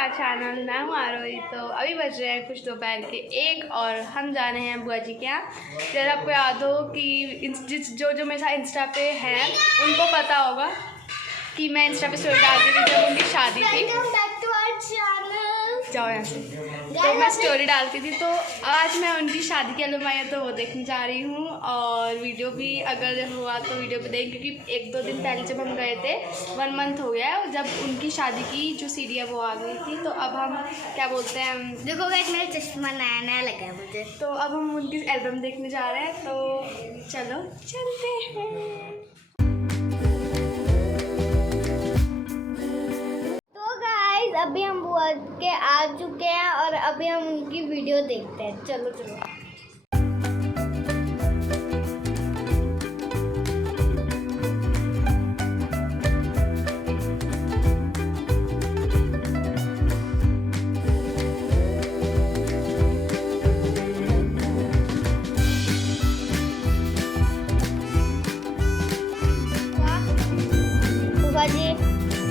Our channel. मैं हूँ आरोही। तो अभी बज रहे हैं कुछ दोपहर के 1 और हम जा रहे हैं बुआ जी के यहाँ। जैसे आपको याद हो कि जो मेरे साथ इंस्टा पे हैं उनको पता होगा कि मैं इंस्टा पे स्टोरी डालती थी जब उनकी शादी थी। जाओ यहाँ से। तो मैं स्टोरी डालती थी, तो आज मैं उनकी शादी की एल्बम आई है तो वो देखने जा रही हूँ। और वीडियो भी अगर हुआ तो वीडियो भी देखें, क्योंकि 1-2 दिन पहले जब हम गए थे 1 मंथ हो गया है जब उनकी शादी की जो सीडी है वो आ गई थी। तो अब हम क्या बोलते हैं, देखो गाइस मेरा चश्मा नया नया लगा है मुझे। तो अब हम उनकी एल्बम देखने जा रहे हैं। तो चलो चलते हैं। अभी हम बुआ के आ चुके हैं और अभी हम उनकी वीडियो देखते हैं। चलो चलो।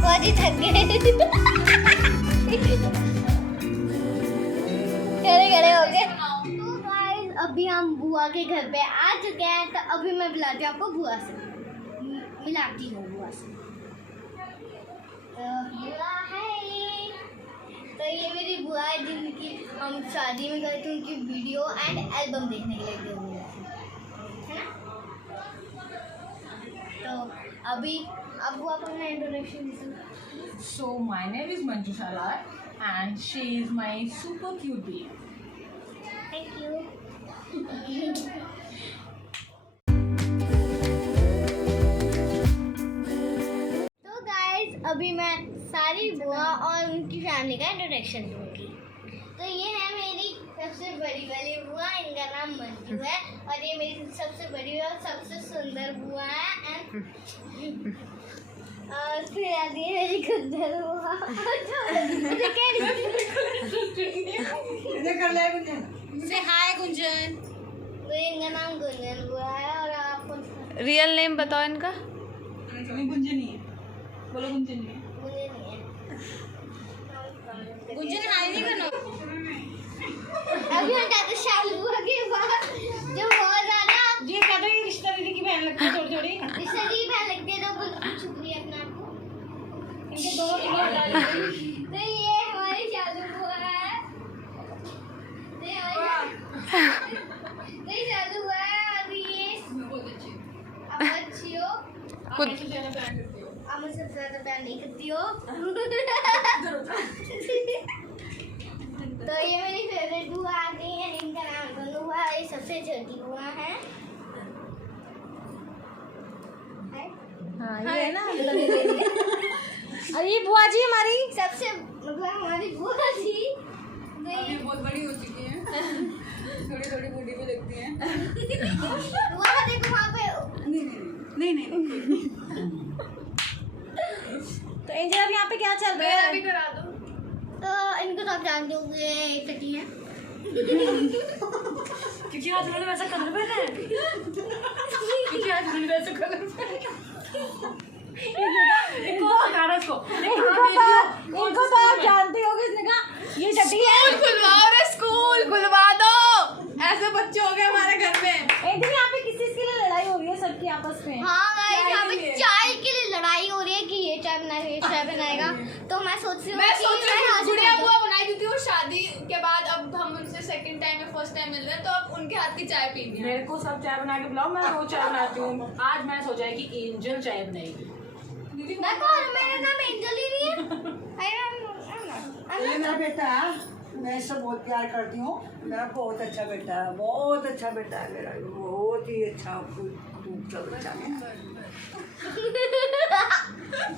बुआ जी थक गए। खड़े हो गए। तो गाइस अभी हम बुआ के घर पे आ चुके हैं। तो अभी मैं बुलाती हूँ आपको बुआ से, मिलाती हूँ बुआ से। तो बुआ है, तो ये मेरी बुआ है जिनकी हम शादी में गए थे, उनकी वीडियो एंड एल्बम देखने के लिए गए हुए है ना। तो अभी अब बुआ को अपना इंट्रोडक्शन दीजिए। So my name is Manjusha Lal and she is my super cute baby. Thank you. तो गाइस अभी मैं सारी बुआ और उनकी फैमिली का इंट्रोडक्शन दूंगी। तो ये है मेरी सबसे बड़ी वाली बुआ, इनका नाम मंजू है। और ये मेरी सबसे बड़ी और सबसे सुंदर बुआ है। एंड और फिर आती है मेरी गुंजन बुआ। Say hi Gunjan. तो इनका नाम गुंजन बुआ है। और आप रियल नेम बताओ इनका। गुंजन ही है, बोलो गुंजन ही है। मुझे नहीं है। गुंजन हाय नहीं करना। अभी हम जाते शालू बुआ के पास, जो बहुत ज्यादा ये कहते हैं रिश्ता दीदी की बहन लगती है, थोड़ी थोड़ी रिश्ता की बहन लगती है। तो बिल्कुल शुक्रिया अपने आप को। इनके दो किलो हटा लीजिए। तो ये हमारी शालू बुआ है। तो ये शालू बुआ है। और ये बहुत अच्छी अब अच्छी हो, खुद से ज्यादा प्यार करती हो। अब मुझसे ज्यादा प्यार नहीं करती हो। तो ये मेरी फेवरेट बुआ आ गई है। इनका नाम गंगू बुआ है। ये सबसे छोटी बुआ है। हाँ ये है ना। और ये बुआ जी हमारी सबसे मतलब हमारी बुआ जी तो अभी बहुत बड़ी हो चुकी है। थोड़ी थोड़ी बूढ़ी भी लगती है। बुआ का देखो वहाँ पे। नहीं तो एंजल अब यहाँ पे क्या चल रहा है? अभी करा दो। तो इनको तो आप जानते होंगे टटी है। क्योंकि आज उन्होंने वैसा कलर पहना है। क्योंकि आज उन्होंने वैसा कलर पहना है। इनको तो आप जानते होगे। इसने कहा ये टटी है। स्कूल खुलवाओ रे, स्कूल खुलवा दो। ऐसे बच्चे हो गए हमारे घर में। एक दिन यहाँ पे किसी के लिए लड़ाई हो रही है सबकी आपस में। हाँ गाइस यहाँ पे चाय के लिए लड़ाई हो रही है कि ये चाय बनाएगा ये चाय बनाएगा। तो मैं सोच रही हूँ गुड़िया बुआ बनाई, क्योंकि वो शादी के बाद अब हम उनसे सेकंड टाइम में फर्स्ट टाइम मिल रहे हैं, तो अब उनके हाथ की चाय पीनी है। मेरे को सब चाय बना के बुलाओ, मैं रोज चाय बनाती हूँ। आज मैंने सोचा है कि एंजल चाय बनाएगी। मैं कौन, मेरा नाम एंजल ही नहीं है। ये मेरा बेटा है, मैं इससे बहुत प्यार करती हूँ। मेरा बहुत अच्छा बेटा है, बहुत अच्छा बेटा है मेरा, बहुत ही अच्छा खूबसूरत बच्चा है।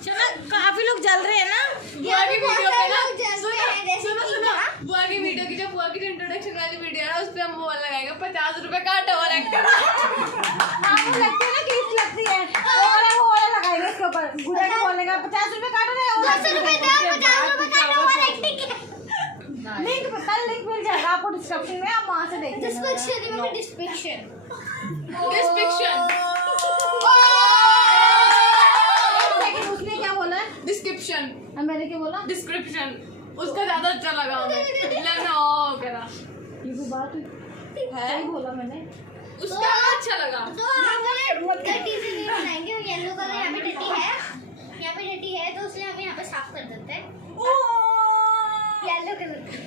चलो काफी लोग जल रहे हैं ना बुआ की वीडियो पे ना। सुनो सुनो बुआ की वीडियो की, जो बुआ की इंट्रोडक्शन वाली वीडियो है ना, उस पे हम वो लगाएंगे 50 रुपए का टॉवर एक्टर। आपको लगती है ना किस लगती है वो वाला लगाएंगे इसके ऊपर। गुड़िया को बोलने का 50 रुपए काट रहे हो। 10 रुपए दो, 50 रुपए का टॉवर एक्टिंग है। लिंक कल लिंक मिल जाएगा आपको डिस्क्रिप्शन में, आप वहाँ से देख लेना। डिस्क्रिप्शन उसने क्या बोला है? डिस्क्रिप्शन। मैंने क्या बोला? डिस्क्रिप्शन। उसका ज्यादा अच्छा लगा हमें, ओ करा ये वो बात है, सही बोला मैंने। उसका अच्छा लगा। तो हम टट्टी से नहीं बनाएंगे, येलो कलर यहाँ पे टट्टी है, यहाँ पे टट्टी है, तो उसलिए हम यहाँ पे साफ कर देते हैं येलो कलर की।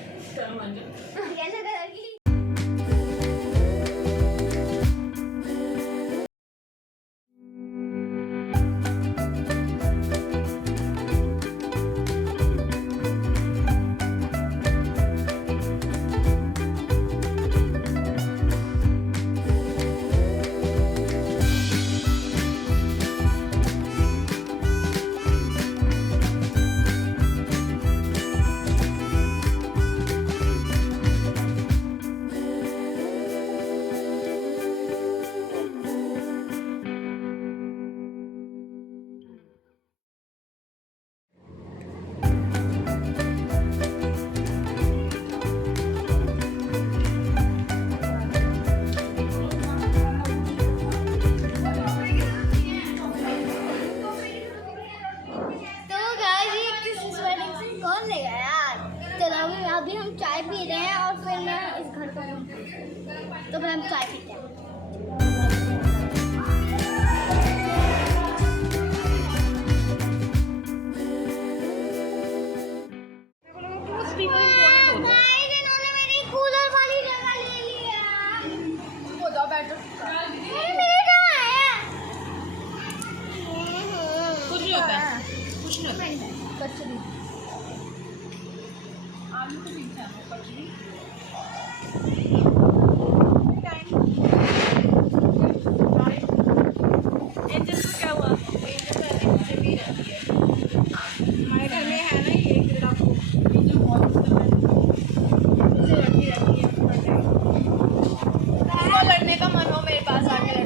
कौन ले गया यार? चलो अभी हम चाय पी रहे हैं और फिर मैं इस घर पर तो फिर हम चाय पीते हैं। इन्होंने मेरी कूलर वाली जगह ले लिया। हो जाओ बैठो। मेरे कहाँ है? कुछ नहीं होता है, कुछ नहीं होता है। कचरी आलू के पीछे है कचरी। एंजल को क्या हुआ? एंजल पहले मुझसे भी रहती है। हमारे घर में है ना ये कीड़ा को, जो बहुत मुझसे रहती है। उसको लड़ने का मन हो मेरे पास आके लड़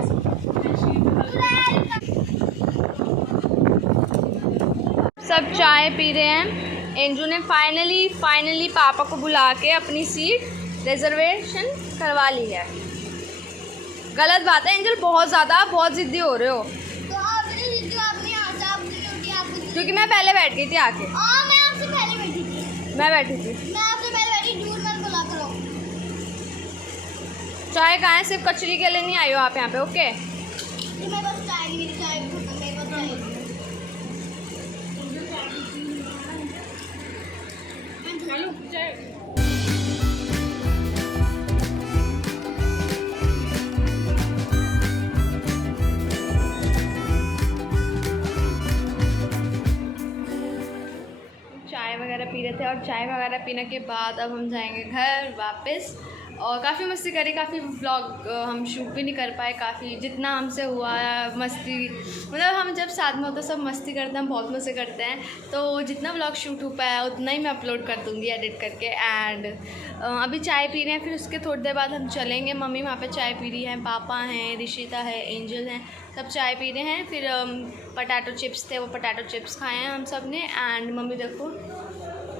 सब चाय पी रहे हैं। एंजू ने फाइनली पापा को बुला के अपनी सीट रिजर्वेशन करवा ली है। गलत बात है एंजल, बहुत ज़िद्दी हो रहे हो। तो आपने यहाँ से आपने रोटी आपको क्योंकि मैं पहले बैठ गई थी आके। मैं आपसे पहले बैठी थी। मैं बैठी थी। मैं आपसे पहले बैठी, दूर मत बुला करो। चाय कहाँ है? सिर्फ कचरी के लिए नहीं आई हो आप यहाँ पे? ओके मैं बस चाय नहीं, मेरी चाय मेरे पास चाय नहीं। चाय वगैरह पी रहे थे और चाय वगैरह पीने के बाद अब हम जाएंगे घर वापस। और काफ़ी मस्ती करी, काफ़ी व्लॉग हम शूट भी नहीं कर पाए। काफ़ी जितना हमसे हुआ मस्ती, मतलब हम जब साथ में होते सब मस्ती करते हैं, हम बहुत मज़े करते हैं। तो जितना व्लॉग शूट हो पाया उतना ही मैं अपलोड कर दूँगी एडिट करके। एंड अभी चाय पी रहे हैं, फिर उसके थोड़ी देर बाद हम चलेंगे। मम्मी वहाँ पे चाय पी रही हैं, पापा हैं, ऋषिता है, एंजल हैं, सब चाय पी रहे हैं। फिर पोटैटो चिप्स थे, वो पोटैटो चिप्स खाए हैं हम सब ने। एंड मम्मी देखो,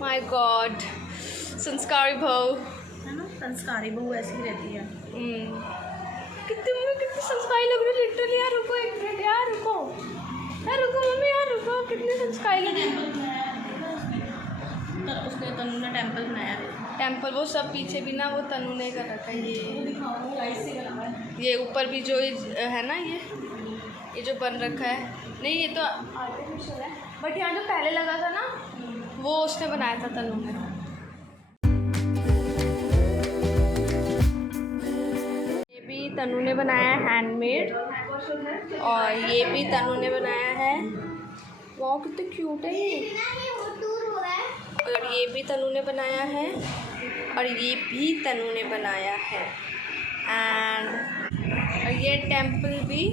माय गॉड, संस्कारी बहू है ना, संस्कारी बहू ऐसी ही रहती है। कितनी संस्कारी लग रही है लिटरली। यार रुको एक मिनट, यार रुको मम्मी, यार रुको, कितनी संस्कारी लग रही है। उसने तनु ने टेम्पल बनाया है। टेम्पल वो सब पीछे भी ना वो तनु ने कर रखा है। ये ऊपर भी जो है ना, ये जो बन रखा है, नहीं ये तो आर्टिफिशियल है, बट यहाँ जो पहले लगा था ना वो उसने बनाया था तनु ने। ये भी तनु ने बनाया है हैंडमेड, और ये भी तनु ने बनाया है। वाह कितने क्यूट है ये। और ये भी तनु ने बनाया है, और ये भी तनु ने बनाया है। एंड और ये टेम्पल भी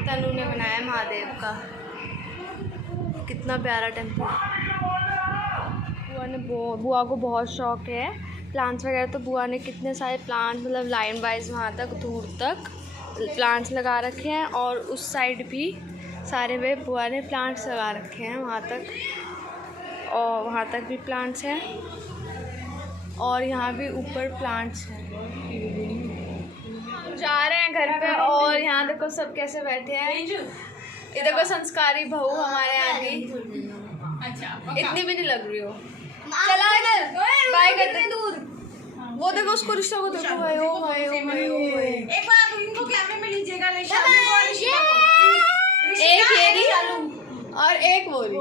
तनु ने बनाया है महादेव का। कितना प्यारा टेम्पल। बुआ को बहुत शौक है प्लांट्स वगैरह, तो बुआ ने कितने सारे प्लांट्स मतलब लाइन वाइज वहाँ तक दूर तक प्लांट्स लगा रखे हैं। और उस साइड भी सारे वे बुआ ने प्लांट्स लगा रखे हैं वहाँ तक, और वहाँ तक भी प्लांट्स हैं, और यहाँ भी ऊपर प्लांट्स हैं। जा रहे हैं घर पे, और यहाँ देखो सब कैसे बैठे हैं। ये देखो संस्कारी बहू हमारे आगे। अच्छा इतनी भी नहीं लग रही हो। चला इधर बाय करते दूर। वो देखो उसको रिश्ता को देखो भाई। ओ भाई ओ भाई ओ भाई। एक बार आप इनको कैमरे में लीजिएगा। एक येरी और एक बोरी।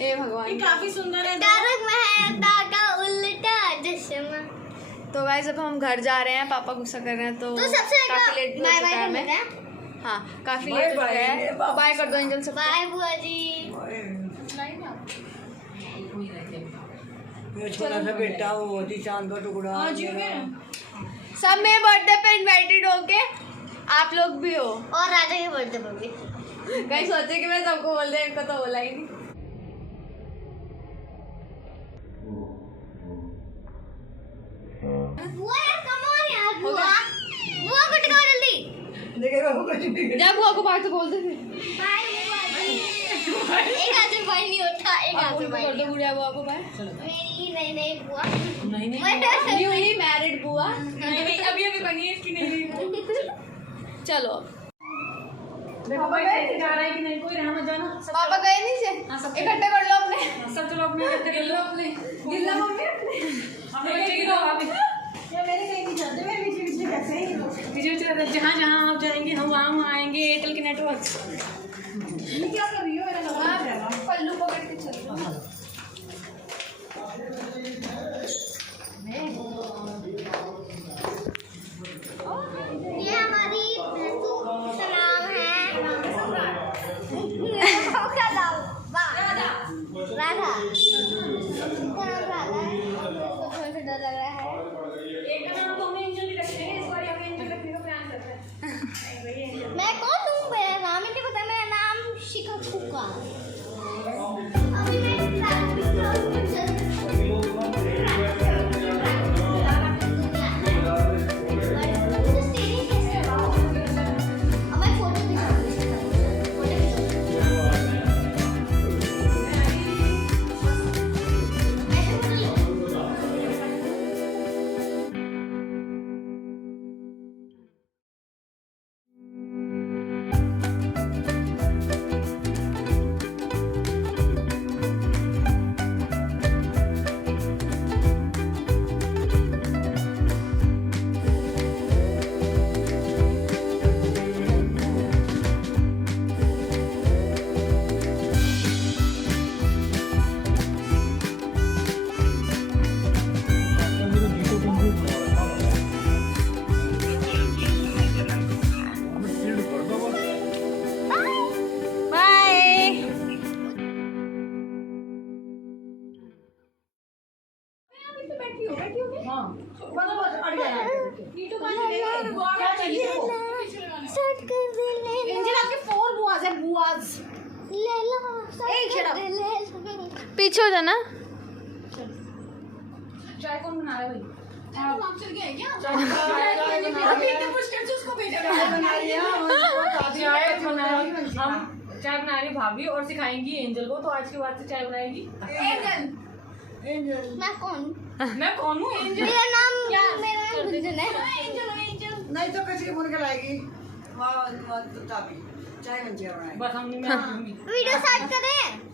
ए भगवान ये काफी सुंदर है। तारक मेहता का उल्टा चश्मा। तो गाइस अब हम घर जा रहे हैं, पापा गुस्सा कर रहे हैं तो सबसे काफी लेट हो बाय चुका है बाय हमें। करना है। हाँ काफी लेट हो गया है, तो बाय कर दो एंजल सब। बाय बुआ जी। ये छोटा सा बेटा वो होती चांद का टुकड़ा। सब मेरे बर्थडे पे इनवाइटेड होके आप लोग भी हो। और राजा के बर्थडे पर भी। गाइस सोचे कि मैं सबको बोल दे, इनको तो बोला ही नहीं। बुआ यार कम ऑन यार बुआ। बुआ को टिकाओ जल्दी। देखेगा वो कुछ भी। जा बुआ को बाय तो बोल दे फिर। बाय बुआ जी। एक हाथ में बाय नहीं होता, एक हाथ में बाय। बोल दो बुढ़िया बुआ को बाय। मेरी नहीं बुआ। नहीं न्यूली मैरिड बुआ। नहीं अभी बनी है इसकी नहीं। चलो देखो भाई जा रहा है कि नहीं, कोई रहा मत जाना। पापा गए नीचे, इकट्ठे कर लो अपने। सब चलो अपने इकट्ठे कर लो अपने। गिल्ला मम्मी अपने बच्चे की तो भाभी ये मेरे कहीं नहीं चलते, मेरे पीछे पीछे कैसे ही पीछे जहाँ जहाँ आप जाएंगे हम वहाँ आएंगे। एयरटेल के नेटवर्क। ये क्या कर रही हो? मेरा लगा पल्लू पकड़ के चल। ये हमारी भैंसू का नाम है राधा। राधा इसका नाम राधा है। इसको थोड़ा सा डर लग रहा है। एक का नाम तो हमें एंजल ही रखेंगे, इस बार हमें एंजल रखने का प्लान करते हैं। मैं कौन हूँ? मेरा नाम ही नहीं पता। मेरा नाम शिखा फूका। अभी मैं पीछे हो जाना। चाय कौन बना रहा है भाई? चाय बना रही भाभी और सिखाएंगी एंजल को। तो आज के बाद से चाय बनाएगी एंजल। मैं कौन हूँ? मैं कौन हूँ? एंजल। मेरा नाम गुंजन है। नहीं तो किसी के फोन के लाएगी वहाँ तो चाय बन जाएगा। बस हमने वीडियो स्टार्ट करें।